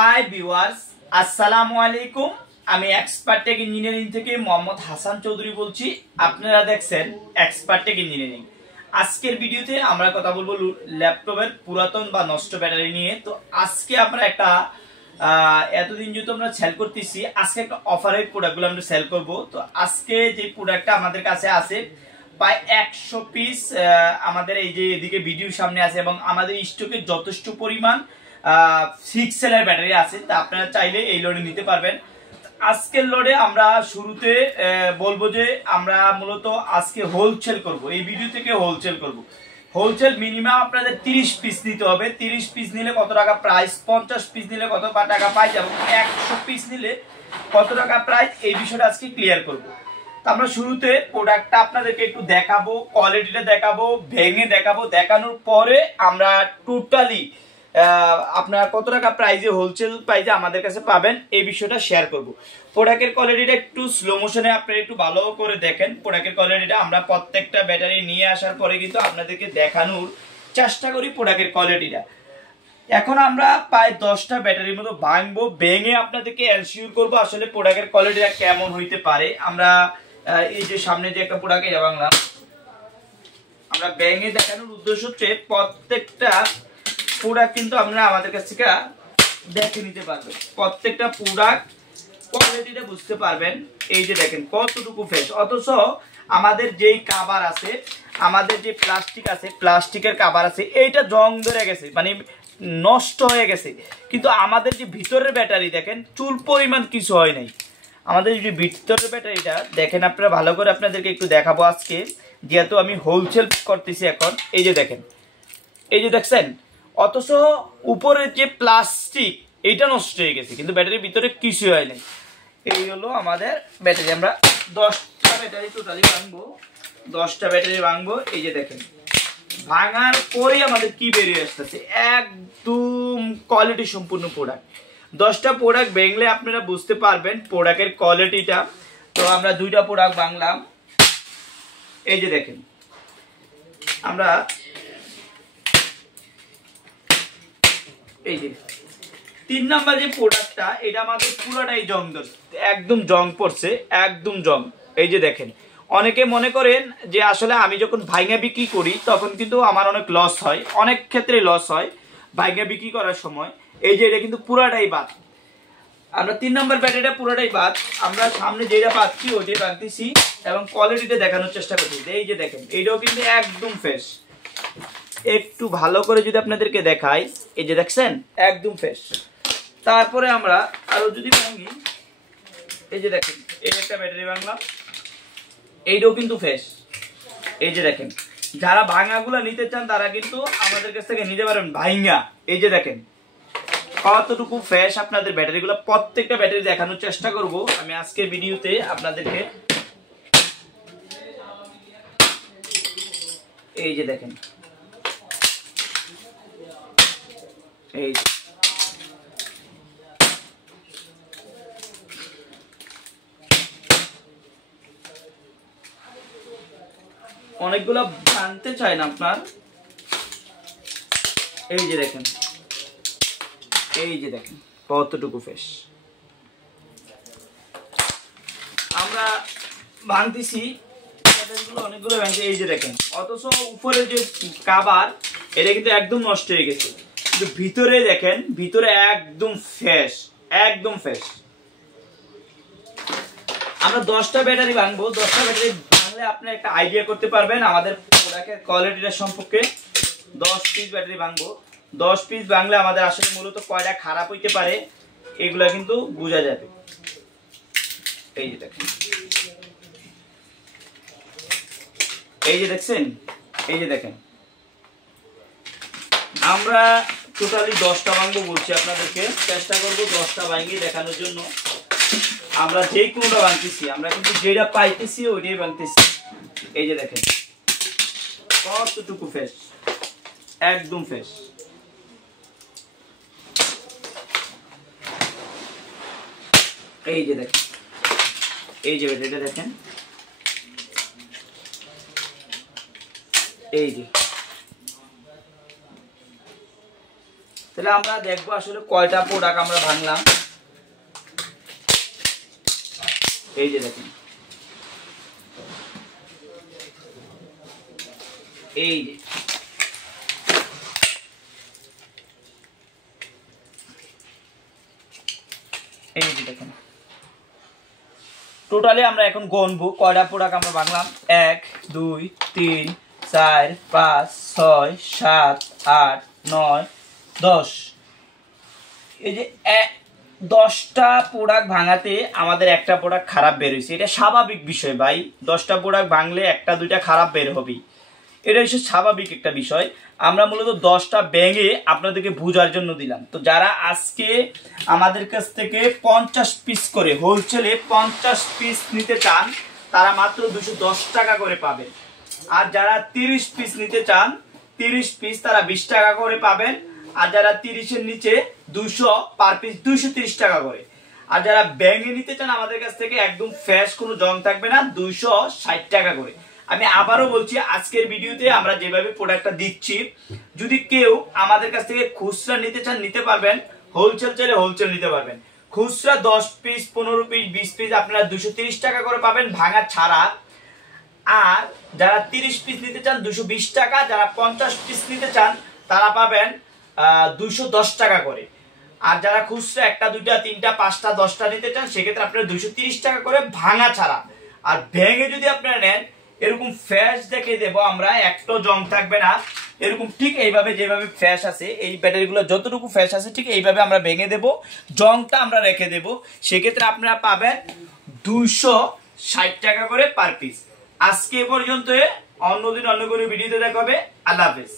Hi viewers, আসসালামু আলাইকুম। আমি এক্সপার্ট টেক ইঞ্জিনিয়ারিং থেকে মোহাম্মদ হাসান চৌধুরী বলছি। আপনারা দেখছেন এক্সপার্ট টেক ইঞ্জিনিয়ারিং। আজকের ভিডিওতে আমরা কথা বলবো ল্যাপটপের পুরাতন বা নষ্ট ব্যাটারি নিয়ে। তো আজকে আমরা একটা এতদিন যেহেতু আমরা সেল করতেছি, আজকে একটা অফারের প্রোডাক্টগুলো আমরা সেল করব। তো আজকে যে প্রোডাক্টটা আমাদের কাছে আছে প্রায় 100 পিস আমাদের এই যে এদিকে ভিডিও সামনে আছে, এবং আমাদের স্টকে যথেষ্ট পরিমাণ 6 সেলের ব্যাটারি আছে। তা আপনারা চাইলে এই লোডে নিতে পারবেন। আজকের লোডে আমরা শুরুতে বলবো যে আমরা মূলত আজকে হোলসেল করব। এই ভিডিও থেকে হোলসেল করব। হোলসেল মিনিমাম আপনাদের 30 পিস নিতে হবে। 30 পিস নিলে কত টাকা প্রাইস, 50 পিস নিলে কত টাকা প্রাইস, এবং 100 পিস নিলে কত টাকা প্রাইস, এই বিষয়টা আজকে ক্লিয়ার করব। তো আমরা শুরুতে প্রোডাক্টটা আপনাদেরকে একটু দেখাবো, কোয়ালিটিটা দেখাবো, ভেঙে দেখাবো। দেখানোর পরে আমরা টোটালি আপনারা কত টাকা প্রাইসে হোলসেল প্রাইসে আমাদের কাছে পাবেন এই বিষয়টা শেয়ার করব। প্রোডাক্টের কোয়ালিটিটা একটু স্লো মোশনে আপনারা একটু ভালো করে দেখেন। প্রোডাক্টের কোয়ালিটিটা আমরা প্রত্যেকটা ব্যাটারি নিয়ে আসার পরে কিন্তু আপনাদেরকে দেখানোর চেষ্টা করি প্রোডাক্টের কোয়ালিটিটা। এখন আমরা প্রায় 10টা ব্যাটারির মতো ভাঙবো, ভেঙে আপনাদেরকে এনশিওর করব আসলে প্রোডাক্টের কোয়ালিটিটা কেমন হইতে পারে। আমরা এই যে সামনে যে একটা প্রোডাক্ট এটা ভাঙলাম, আমরা ভেঙে দেখানোর উদ্দেশ্য হচ্ছে প্রত্যেকটা প্রোডাক্ট কিন্তু আপনারা আমাদের কাছ থেকে দেখে নিতে পারবেন। প্রত্যেকটা প্রোডাক্ট কোয়ালিটিটা বুঝতে পারবেন। এই যে দেখেন কতটুকু ফ্রেশ, অথচ আমাদের যেই কভার আছে, আমাদের যে প্লাস্টিক আছে, প্লাস্টিকের কভার আছে, এইটা জং ধরে গেছে, মানে নষ্ট হয়ে গেছে। কিন্তু আমাদের যে ভিতরের ব্যাটারি দেখেন চুল পরিমাণ কিছু হয় নাই। আমাদের যে ভিতরের ব্যাটারিটা দেখেন, আপনারা ভালো করে আপনাদেরকে একটু দেখাবো আজকে, যেহেতু আমি হোলসেল করতেছি। এখন এই যে দেখেন, এই যে দেখছেন, অথচ উপরের যে প্লাস্টিক এইটা নষ্ট হয়ে গেছে, কিন্তু ব্যাটারির ভিতরে কিছু হয় নাই। এই হলো আমাদের ব্যাটারি। আমরা 10টা ব্যাটারি টোটালি ভাঙবো, 10টা ব্যাটারি ভাঙবো। এই যে দেখেন, ভাঙার পরেই আমাদের কি বেরিয়ে আসতেছে, একদম কোয়ালিটি সম্পূর্ণ প্রোডাক্ট। 10টা প্রোডাক্ট ভেঙলে আপনারা বুঝতে পারবেন প্রোডাক্টের কোয়ালিটিটা। তো আমরা 2টা প্রোডাক্ট ভাঙলাম। এই যে দেখেন, আমরা এই যে 3 নাম্বার যে প্রোডাক্টটা, এটা আমাদের পুরোটাই জং ধরছে, একদম জং পড়ছে, একদম জং। এই যে দেখেন, অনেকে মনে করেন যে আসলে আমি যখন ভাইঙা বিক্রি করি তখন কিন্তু আমার অনেক লস হয়, অনেক ক্ষেত্রে লস হয় ভাইঙা বিক্রি করার সময়। এই যে এটা কিন্তু পুরাটাই বাদ। আমরা 3 নাম্বার ব্যাটারিটা পুরোটাই বাদ। আমরা সামনে যেটা পাচ্ছি ওইটাই রাখতেছি এবং কোয়ালিটিটা দেখানোর চেষ্টা করছি। এই যে দেখেন, এইটাও কিন্তু একদম ফ্রেশ। একটু ভালো করে যদি আপনাদেরকে দেখাই, এই যে দেখছেন একদম ফ্রেশ। তারপরে আমরা আরো যদি ভাঙি, এই যে দেখেন, এই একটা ব্যাটারি ভাঙলাম, এইটাও কিন্তু ফ্রেশ। এই যে দেখেন, যারা ভাঙাগুলো নিতে চান তারা কিন্তু আমাদের কাছ থেকে নিতে পারেন ভাঙা। এই যে দেখেন কতটুকু ফ্রেশ আপনাদের ব্যাটারিগুলো। প্রত্যেকটা ব্যাটারি দেখানোর চেষ্টা করব আমি আজকের ভিডিওতে আপনাদেরকে। এই যে দেখেন, এই অনেকগুলো জানতে চাই না আপনার। এই যে দেখেন, এই যে দেখেন কতটুকু ফ্রেশ আমরা ভাঙতেছি। অনেকগুলো ভাঙছে, এই যে দেখেন, অথচ উপরে যে কভার এটা কিন্তু একদম নষ্ট হয়ে গেছে, কিন্তু ভিতরে দেখেন, ভিতরে একদম ফ্রেশ, একদম ফ্রেশ। আমরা 10টা ব্যাটারি ভাঙবো। 10টা ব্যাটারি ভাঙলে আপনি একটা আইডিয়া করতে পারবেন আমাদের প্রোডাক্টের কোয়ালিটিটা সম্পর্কে। 10 পিস ব্যাটারি ভাঙবো। 10 পিস ভাঙলে আমাদের আসলে মূলত কয়টা খারাপ হইতে পারে এগুলা কিন্তু বোঝা যাবে। এই যে দেখেন, এই যে দেখছেন, এই যে দেখেন, আমরা টোটালি 10টা ভাঙবো বলছি আপনাদেরকে। চেষ্টা করবো 10টা ভাঙিয়ে দেখানোর জন্য। আমরা যে কোনোটা ভাঙতেছি, আমরা কিন্তু যেটা পাইতেছি ওইটাই ভাঙতেছি। এই যে দেখেন কতটুকু ফ্রেশ, একদম ফ্রেশ। এই যে দেখেন, এই যে ব্যাটারিটা দেখেন, এই যে তাহলে আমরা দেখবো আসলে কয়টা প্রোডাক্ট আমরা ভাঙলাম। এই যে দেখেন, এই যে দেখেন, টোটালি আমরা এখন গণবো কয়টা প্রোডাক্ট আমরা ভাঙলাম। 1 2 3 4 5 6 7 8 9 10। এই যে 10টা প্রোডাক্ট ভাঙাতে আমাদের একটা প্রোডাক্ট খারাপ বের হয়েছে। এটা স্বাভাবিক বিষয় ভাই, 10টা প্রোডাক্ট ভাঙলে একটা দুইটা খারাপ বের হবেই, এটা হচ্ছে স্বাভাবিক একটা বিষয়। আমরা মূলত 10টা ভেঙে আপনাদেরকে বোঝার জন্য দিলাম। তো যারা আজকে আমাদের কাছ থেকে 50 পিস করে হোলসেলে 50 পিস নিতে চান তারা মাত্র 210 টাকা করে পাবেন। আর যারা 30 পিস নিতে চান 30 পিস তারা 20 টাকা করে পাবেন। আর যারা 30-এর নিচে 200 পার পিস 230 টাকা করে। আর যারা ভেঙে নিতে চান আমাদের কাছ থেকে একদম ফ্রেশ, কোনো জং থাকবে না, 260 টাকা করে। আমি আবারও বলছি, আজকের ভিডিওতে আমরা যেভাবে প্রোডাক্টটা দিচ্ছি, যদি কেউ আমাদের কাছ থেকে খুচরা নিতে চান নিতে পারবেন, হোলসেল চাইলে হোলসেল নিতে পারবেন। খুচরা 10 পিস 15 পিস 20 পিস আপনারা 230 টাকা করে পাবেন ভাঙা ছাড়া। আর যারা 30 পিস নিতে চান 220 টাকা, যারা 50 পিস নিতে চান তারা পাবেন 210 টাকা করে। আর যারা খুচরা 1টা 2টা 3টা 5টা 10টা নিতে চান সেক্ষেত্রে আপনারা 230 টাকা করে ভাঙা ছাড়া। আর ভেঙে যদি আপনারা নেন এরকম ফ্রেশ দেখে দেবো আমরা, একটা জং থাকবে না, এরকম ঠিক এইভাবে যেভাবে ফ্রেশ আছে এই ব্যাটারিগুলো যতটুকু ফ্রেশ আছে ঠিক এইভাবে আমরা ভেঙে দেব, জংটা আমরা রেখে দেব। সেক্ষেত্রে আপনারা পাবেন 260 টাকা করে পার পিস। আজকে পর্যন্ত, অন্যদিন অন্য কোনো ভিডিওতে দেখা হবে। আল্লাহ হাফেজ।